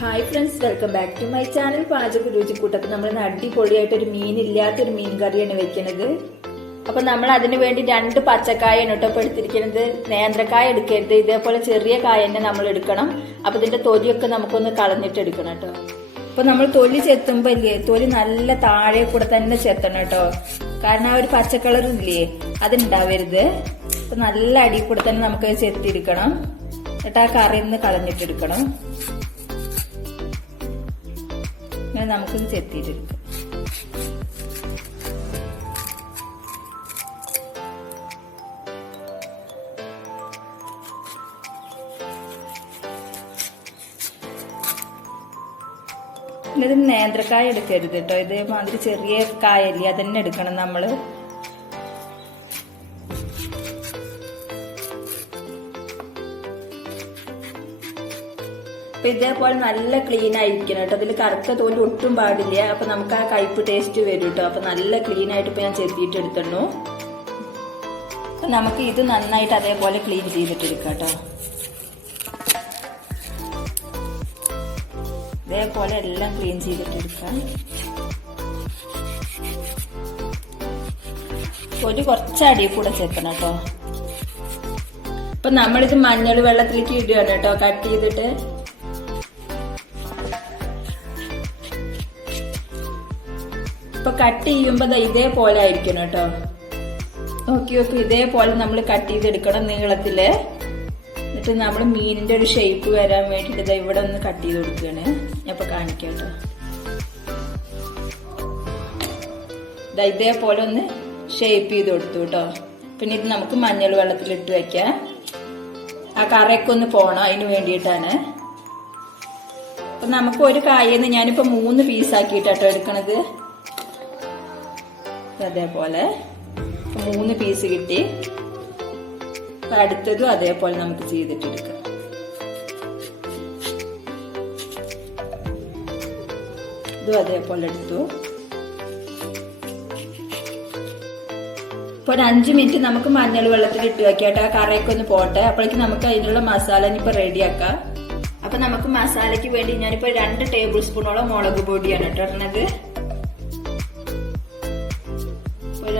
Hi friends, welcome back to my channel പാചക രുചിക്കൂട്ടത്തിൽ നമ്മൾ അടിപൊളിയായിട്ടൊരു മീനില്ലാത്തൊരു മീൻ കറിയാണ് വെക്കുന്നത്. അപ്പൊ നമ്മൾ അതിന് വേണ്ടി 2 പച്ചക്കായാണ് കേട്ടോ ഇപ്പൊ എടുത്തിരിക്കുന്നത്. നേന്ത്രക്കായ എടുക്കരുത്, ഇതേപോലെ ചെറിയ കായ തന്നെ നമ്മൾ എടുക്കണം. അപ്പൊ ഇതിന്റെ തൊലിയൊക്കെ നമുക്കൊന്ന് കളഞ്ഞിട്ട് എടുക്കണം കേട്ടോ. അപ്പൊ നമ്മൾ തൊലി ചെത്തുമ്പോ ഇല്ലേ, തൊലി നല്ല താഴെ കൂടെ തന്നെ ചെത്തണം കേട്ടോ. കാരണം ആ ഒരു പച്ചക്കളർ ഇല്ലേ, അതുണ്ടാവരുത്. അപ്പൊ നല്ല അടി കൂടെ തന്നെ നമുക്ക് ചെത്തിയെടുക്കണം. എന്നിട്ട് ആ കറിയിൽ നിന്ന് കളഞ്ഞിട്ടെടുക്കണം. ഇങ്ങനെ നമുക്കിത് ചെത്തിയിട്ടെടുക്കാം. ഇത് നേന്ത്രക്കായ എടുക്കരുത് കേട്ടോ. ഇതേമാതിരി ചെറിയ കായല്ലേ, അതന്നെ എടുക്കണം നമ്മള്. അപ്പൊ ഇതേപോലെ നല്ല ക്ലീൻ ആയിരിക്കണം കേട്ടോ. അതിൽ കറുത്ത തോല് ഒട്ടും പാടില്ല. അപ്പൊ നമുക്ക് ആ കയ്പ് ടേസ്റ്റ് വരും കേട്ടോ. അപ്പൊ നല്ല ക്ലീൻ ആയിട്ട് ഇപ്പൊ ഞാൻ ചെത്തിയിട്ട് എടുത്തിട്ടു. അപ്പൊ നമുക്ക് ഇത് നന്നായിട്ട് അതേപോലെ ക്ലീൻ ചെയ്തിട്ടെടുക്കാം കേട്ടോ. ഇതേപോലെ എല്ലാം ക്ലീൻ ചെയ്തിട്ടെടുക്കാം. ഒരു കുറച്ചടി കൂടെ ചെത്തണം കേട്ടോ. അപ്പൊ നമ്മളിത് മഞ്ഞൾ വെള്ളത്തിലേക്ക് ഇടുകയാണ് കേട്ടോ, കട്ട് ചെയ്തിട്ട്. ഇപ്പൊ കട്ട് ചെയ്യുമ്പോ ഇതേപോലെ ആയിരിക്കണം കേട്ടോ. നോക്കി നോക്കൂ, ഇതേപോലെ നമ്മൾ കട്ട് ചെയ്തെടുക്കണം നീളത്തില്. എന്നിട്ട് നമ്മൾ മീനിന്റെ ഒരു ഷേപ്പ് വരാൻ വേണ്ടിട്ട് ഇവിടെ ഒന്ന് കട്ട് ചെയ്ത് കൊടുക്കുകയാണ്. ഞാൻ ഇപ്പൊ കാണിക്കാം കേട്ടോ. ഇതേപോലെ ഒന്ന് ഷേപ്പ് ചെയ്ത് കൊടുത്തു കേട്ടോ. പിന്നെ ഇത് നമുക്ക് മഞ്ഞൾ വെള്ളത്തിലിട്ട് വെക്കാം. ആ കറയൊക്കെ ഒന്ന് പോണം, അതിന് വേണ്ടിയിട്ടാണ്. അപ്പൊ നമുക്ക് ഒരു കായെന്ന് ഞാനിപ്പോ 3 പീസാക്കിയിട്ടോ എടുക്കണത്. അതേപോലെ 3 പീസ് കിട്ടി. അടുത്തതും അതേപോലെ നമുക്ക് ചെയ്തിട്ടെടുക്കാം. ഇതും അതേപോലെ എടുത്തു. ഇപ്പൊ ഒരു 5 മിനിറ്റ് നമുക്ക് മഞ്ഞൾ വെള്ളത്തിൽ ഇട്ട് വെക്കാട്ടെ. ആ കറയൊക്കെ ഒന്ന് പോട്ടെ. അപ്പോഴേക്ക് നമുക്ക് അതിനുള്ള മസാല ഇനിയിപ്പോ റെഡിയാക്കാം. അപ്പൊ നമുക്ക് മസാലയ്ക്ക് വേണ്ടി ഞാനിപ്പോ 2 ടേബിൾ സ്പൂണോളം മുളക് പൊടിയാണ് ഇട്ടിരുന്നത്.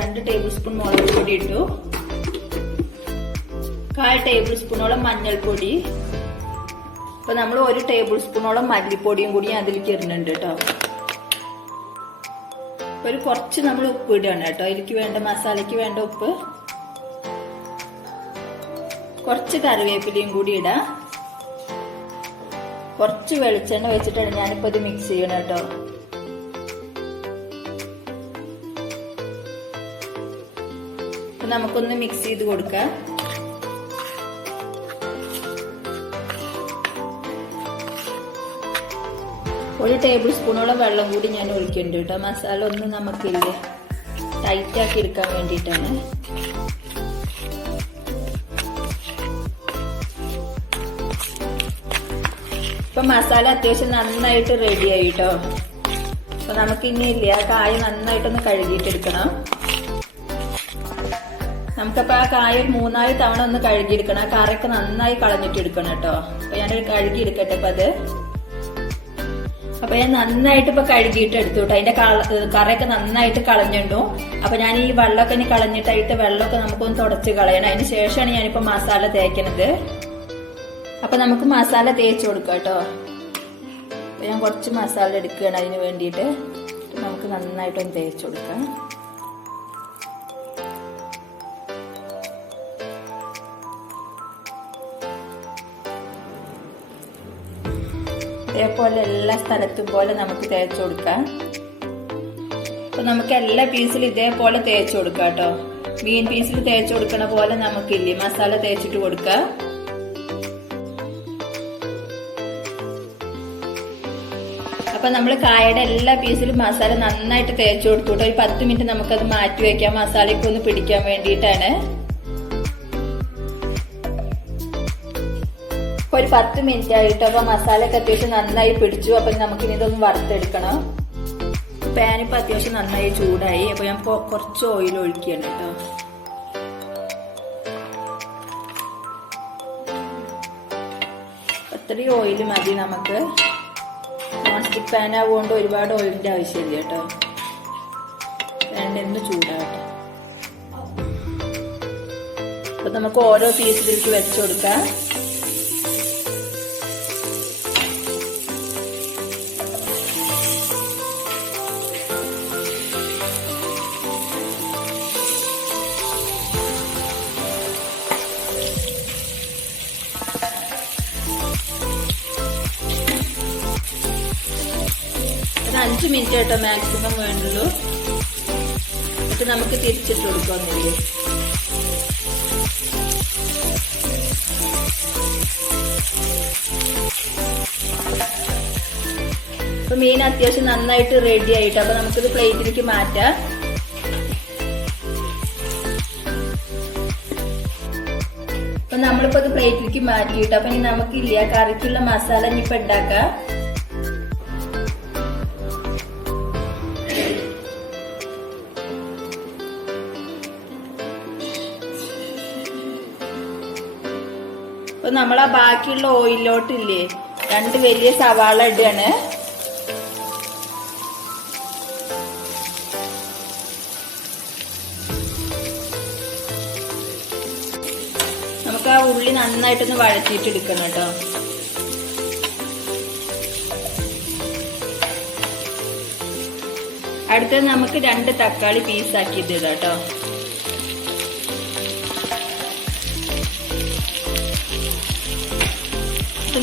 2 ടേബിൾ സ്പൂൺ മുളക് പൊടി ഇട്ടു. 1/4 ടേബിൾ സ്പൂണോളം മഞ്ഞൾപ്പൊടി. അപ്പൊ നമ്മൾ 1 ടേബിൾ സ്പൂണോളം മല്ലിപ്പൊടിയും കൂടി അതിലേക്ക് ഇടുന്നുണ്ട് കേട്ടോ. ഒരു കുറച്ച് നമ്മൾ ഉപ്പ് ഇടുകയാണ് കേട്ടോ. അതിലേക്ക് വേണ്ട മസാലയ്ക്ക് വേണ്ട ഉപ്പ്. കുറച്ച് കറിവേപ്പിലയും കൂടി ഇടാം. കുറച്ച് വെളിച്ചെണ്ണ വെച്ചിട്ടാണ് ഞാനിപ്പോ ഇത് മിക്സ് ചെയ്യണം കേട്ടോ. നമുക്കൊന്ന് മിക്സ് ചെയ്ത് കൊടുക്കാം. ഒരു ടേബിൾ സ്പൂണോളം വെള്ളം കൂടി ഞാൻ ഒഴിക്കുന്നുണ്ട് കേട്ടോ. മസാല ഒന്ന് നമുക്കില്ലേ ടൈറ്റ് ആക്കി എടുക്കാൻ വേണ്ടിയിട്ടാണ്. ഇപ്പൊ മസാല അത്യാവശ്യം നന്നായിട്ട് റെഡി ആയി കേട്ടോ. അപ്പൊ നമുക്ക് ഇനി ഇല്ലേ ആ കായ നന്നായിട്ടൊന്ന് കഴുകിയിട്ടെടുക്കണം. നമുക്കപ്പോ ആ കായ 3-4 തവണ ഒന്ന് കഴുകിയെടുക്കണം. ആ കറയൊക്കെ നന്നായി കളഞ്ഞിട്ട് എടുക്കണം കേട്ടോ. അപ്പൊ ഞാനൊരു കഴുകി എടുക്കട്ടെ. അപ്പൊ ഞാൻ നന്നായിട്ട് ഇപ്പൊ കഴുകിയിട്ട് എടുത്തു കേട്ടോ. അതിന്റെ കറയൊക്കെ നന്നായിട്ട് കളഞ്ഞിട്ടു. അപ്പൊ ഞാൻ ഈ വെള്ളമൊക്കെ ഇനി കളഞ്ഞിട്ടായിട്ട് വെള്ളമൊക്കെ നമുക്കൊന്ന് തുടച്ച് കളയണം. അതിന് ശേഷമാണ് ഞാനിപ്പോ മസാല തേക്കുന്നത്. അപ്പൊ നമുക്ക് മസാല തേച്ച് കൊടുക്കാം കേട്ടോ. അപ്പൊ ഞാൻ കുറച്ച് മസാല എടുക്കുകയാണ് അതിന് വേണ്ടിയിട്ട്. നമുക്ക് നന്നായിട്ടൊന്ന് തേച്ച് കൊടുക്കാം. ഇതേപോലെ എല്ലാ സ്ഥലത്തും പോലെ നമുക്ക് തേച്ച് കൊടുക്കാം. അപ്പൊ നമുക്ക് എല്ലാ പീസിലും ഇതേപോലെ തേച്ച് കൊടുക്കാം കേട്ടോ. മീൻ പീസിൽ തേച്ച് കൊടുക്കണ പോലെ നമുക്കില്ലേ മസാല തേച്ചിട്ട് കൊടുക്കാം. അപ്പൊ നമ്മൾ കായയുടെ എല്ലാ പീസിലും മസാല നന്നായിട്ട് തേച്ച് കൊടുത്തു കേട്ടോ. ഒരു 10 മിനിറ്റ് നമുക്കത് മാറ്റി വെക്കാം, മസാലയ്ക്ക് ഒന്ന് പിടിക്കാൻ വേണ്ടിയിട്ടാണ്. ഒരു 10 മിനിറ്റ് ആയിട്ട് അപ്പൊ മസാലയൊക്കെ അത്യാവശ്യം നന്നായി പിടിച്ചു. അപ്പൊ നമുക്കിനി ഇതൊന്ന് വറുത്തെടുക്കണം. പാനിപ്പോ അത്യാവശ്യം നന്നായി ചൂടായി. അപ്പൊ ഞാൻ കുറച്ച് ഓയിൽ ഒഴിക്കുകയാണ് കേട്ടോ. ഇത്തിരി ഓയിൽ മതി നമുക്ക്. സ്റ്റിക്ക് പാൻ ആവുകൊണ്ട് ഒരുപാട് ഓയിലിന്റെ ആവശ്യമില്ല കേട്ടോ. എണ്ണ ചൂടാകട്ടെ. അപ്പൊ നമുക്ക് ഓരോ പീസിലേക്ക് വെച്ചു കൊടുക്കാം. ഒരു 5 മിനിറ്റ് കേട്ടോ മാക്സിമം വേണ്ടുള്ളൂ. എന്നിട്ട് നമുക്ക് തിരിച്ചിട്ട് കൊടുക്കാമെന്നില്ലേ. അപ്പൊ മീൻ അത്യാവശ്യം നന്നായിട്ട് റെഡി ആയിട്ട്. അപ്പൊ നമുക്കിത് പ്ലേറ്റിലേക്ക് മാറ്റാം. അപ്പൊ നമ്മളിപ്പോ ഇത് പ്ലേറ്റിലേക്ക് മാറ്റിയിട്ട് അപ്പൊ ഇനി നമുക്കില്ല കറിക്കുള്ള മസാല ഇനിയിപ്പൊ ഉണ്ടാക്കാം. അപ്പൊ നമ്മളാ ബാക്കിയുള്ള ഓയിലോട്ടില്ലേ 2 വലിയ സവാള ഇടുകയാണ്. നമുക്ക് ആ ഉള്ളി നന്നായിട്ടൊന്ന് വഴറ്റിയിട്ട് എടുക്കണം കേട്ടോ. അടുത്തത് നമുക്ക് 2 തക്കാളി പീസാക്കിയിട്ട് ഇടാം കേട്ടോ.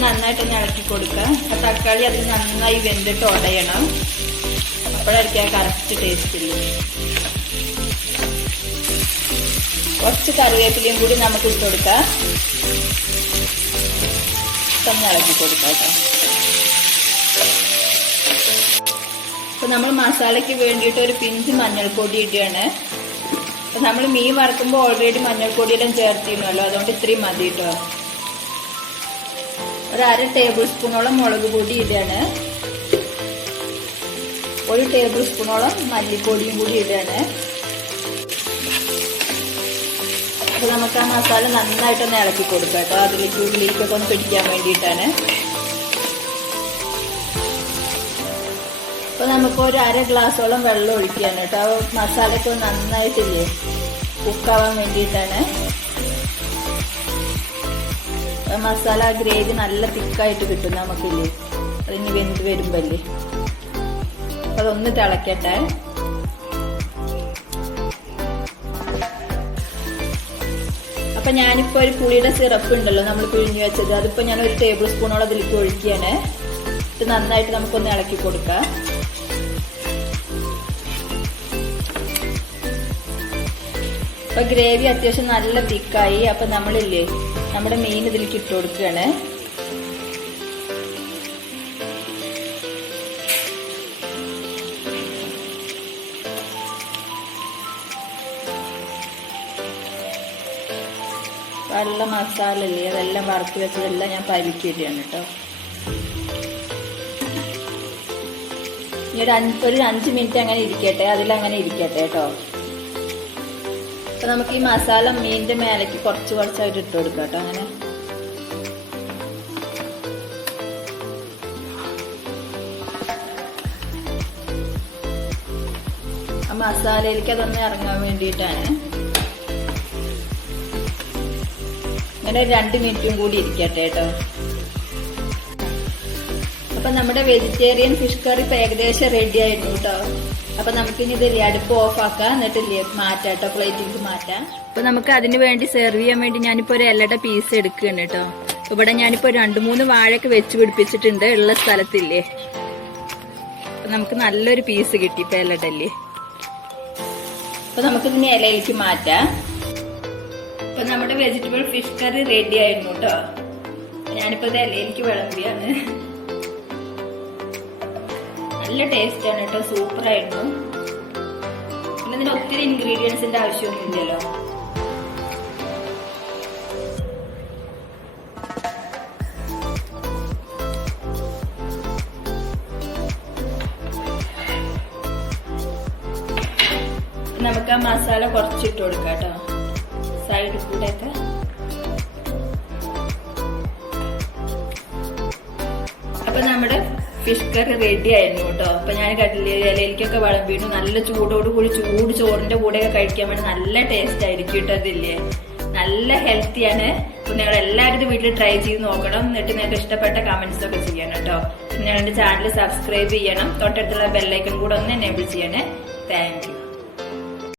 നന്നായിട്ടൊന്ന് ഇളക്കി കൊടുക്കാം. ആ തക്കാളി അത് നന്നായി വെന്തിട്ട് ഉടയണം. അപ്പോഴായിരിക്കും കറക്റ്റ് ടേസ്റ്റ് ഇല്ല. കുറച്ച് കറിവേപ്പിലയും കൂടി നമുക്ക് ഇട്ട് കൊടുക്കാം. ഒന്ന് ഇളക്കി കൊടുക്കാം കേട്ടോ. അപ്പൊ നമ്മൾ മസാലയ്ക്ക് വേണ്ടിയിട്ട് ഒരു പിഞ്ച് മഞ്ഞൾപ്പൊടി ഇടുകയാണ്. അപ്പൊ നമ്മൾ മീൻ വറക്കുമ്പോൾ ഓൾറെഡി മഞ്ഞൾപ്പൊടിയെല്ലാം ചേർത്തിരുന്നല്ലോ, അതുകൊണ്ട് ഇത്രയും മതി കേട്ടോ. ഒരു 1/2 ടേബിൾ സ്പൂണോളം മുളക് പൊടി ഇടുകയാണ്. 1 ടേബിൾ സ്പൂണോളം മല്ലിപ്പൊടിയും കൂടി ഇടുകയാണ്. അപ്പൊ നമുക്ക് ആ മസാല നന്നായിട്ടൊന്ന് ഇളക്കി കൊടുക്കാം കേട്ടോ. അതിലേക്ക് ഉള്ളിലേക്കൊക്കെ ഒന്ന് പിടിക്കാൻ വേണ്ടിയിട്ടാണ്. അപ്പൊ നമുക്ക് ഒരു 1/2 ഗ്ലാസോളം വെള്ളം ഒഴിക്കുകയാണ് കേട്ടോ. മസാലയൊക്കെ നന്നായിട്ടില്ലേ കുക്കാവാൻ വേണ്ടിയിട്ടാണ്. മസാല ഗ്രേവി നല്ല തിക്കായിട്ട് കിട്ടും നമുക്കില്ലേ, അതിന് വെന്ത് വരുമ്പല്ലേ. അതൊന്ന് തിളക്കട്ടെ. അപ്പൊ ഞാനിപ്പോ ഒരു പുളിയുടെ സിറപ്പ് ഉണ്ടല്ലോ നമ്മൾ പിഴിഞ്ഞു വെച്ചത്, അതിപ്പോ ഞാൻ 1 ടേബിൾ സ്പൂണോളം അതിലേക്ക് ഒഴിക്കുകയാണ്. ഇത് നന്നായിട്ട് നമുക്കൊന്ന് ഇളക്കി കൊടുക്കാം. അപ്പൊ ഗ്രേവി അത്യാവശ്യം നല്ല തിക്കായി. അപ്പൊ നമ്മളില്ലേ നമ്മുടെ മീൻ ഇതിലേക്ക് ഇട്ട് കൊടുക്കുകയാണ്. നല്ല മസാല അല്ലേ, അതെല്ലാം വറുത്ത് വെച്ചതെല്ലാം ഞാൻ പരിക്കിയിട്ടാണ് കേട്ടോ. ഒരു 5 മിനിറ്റ് അങ്ങനെ ഇരിക്കട്ടെ, അതിലങ്ങനെ ഇരിക്കട്ടെ കേട്ടോ. അപ്പൊ നമുക്ക് ഈ മസാല മീനിന്റെ മേലേക്ക് കുറച്ചായിട്ട് ഇട്ട് കൊടുക്കാം കേട്ടോ. അങ്ങനെ ആ മസാലയിലേക്ക് അതൊന്ന് ഇറങ്ങാൻ വേണ്ടിയിട്ടാണ്. അങ്ങനെ 2 മിനിറ്റും കൂടി ഇരിക്കട്ടെ കേട്ടോ. അപ്പൊ നമ്മുടെ വെജിറ്റേറിയൻ ഫിഷ് കറി ഇപ്പൊ ഏകദേശം റെഡി ആയിരുന്നു കേട്ടോ. അപ്പൊ നമുക്കിനി ഇത് അടുപ്പ് ഓഫ് ആക്കാം, എന്നിട്ട് മാറ്റാം കേട്ടോ, പ്ലേറ്റിലേക്ക് മാറ്റാം. അപ്പൊ നമുക്ക് അതിന് വേണ്ടി സെർവ് ചെയ്യാൻ വേണ്ടി ഞാനിപ്പോ ഒരു എല്ലയുടെ പീസ് എടുക്കുകയാണ് കേട്ടോ. ഇവിടെ ഞാനിപ്പോ 2-3 വാഴയൊക്കെ വെച്ച് പിടിപ്പിച്ചിട്ടുണ്ട് ഉള്ള സ്ഥലത്തില്ലേ. അപ്പൊ നമുക്ക് നല്ലൊരു പീസ് കിട്ടി ഇപ്പൊ എല്ലടല്ലേ. അപ്പൊ നമുക്കിതിന് ഇലയിലേക്ക് മാറ്റാം. അപ്പൊ നമ്മുടെ വെജിറ്റബിൾ ഫിഷ് കറി റെഡി ആയിരുന്നു കേട്ടോ. ഞാനിപ്പോ ഇത് ഇലയിലേക്ക് വിളമ്പിയാണ്. നല്ല ടേസ്റ്റ് ആണ് കേട്ടോ, സൂപ്പർ ആയിരുന്നു. പിന്നെ ഇതിന് ഒത്തിരി ഇൻഗ്രീഡിയൻസിന്റെ ആവശ്യമൊന്നുമില്ലല്ലോ. നമുക്ക് ആ മസാല കുറച്ചിട്ട് കൊടുക്കാം കേട്ടോ, സൈഡിൽ കൂടെ ഒക്കെ. അപ്പൊ നമ്മുടെ ഫിഷ് കറി റെഡി ആയിരുന്നു കേട്ടോ. അപ്പൊ ഞാൻ കണ്ടില്ലേ ഇലയിലേക്കൊക്കെ വിളമ്പിട്ടു. നല്ല ചൂടോടുകൂടി ചൂട് ചോറിന്റെ കൂടെയൊക്കെ കഴിക്കാൻ വേണ്ടി നല്ല ടേസ്റ്റ് ആയിരിക്കും കേട്ടോ. അതില്ലേ നല്ല ഹെൽത്തിയാണ്. അപ്പൊ നിങ്ങൾ എല്ലാവരും ഇത് വീട്ടിൽ ട്രൈ ചെയ്ത് നോക്കണം. എന്നിട്ട് നിങ്ങൾക്ക് ഇഷ്ടപ്പെട്ട കമന്റ്സ് ഒക്കെ ചെയ്യണം കേട്ടോ. പിന്നെ എന്റെ ചാനൽ സബ്സ്ക്രൈബ് ചെയ്യണം. തൊട്ടടുത്തുള്ള ബെല്ലൈക്കൺ കൂടെ ഒന്ന് എനേബിൾ ചെയ്യണേ. Thank you.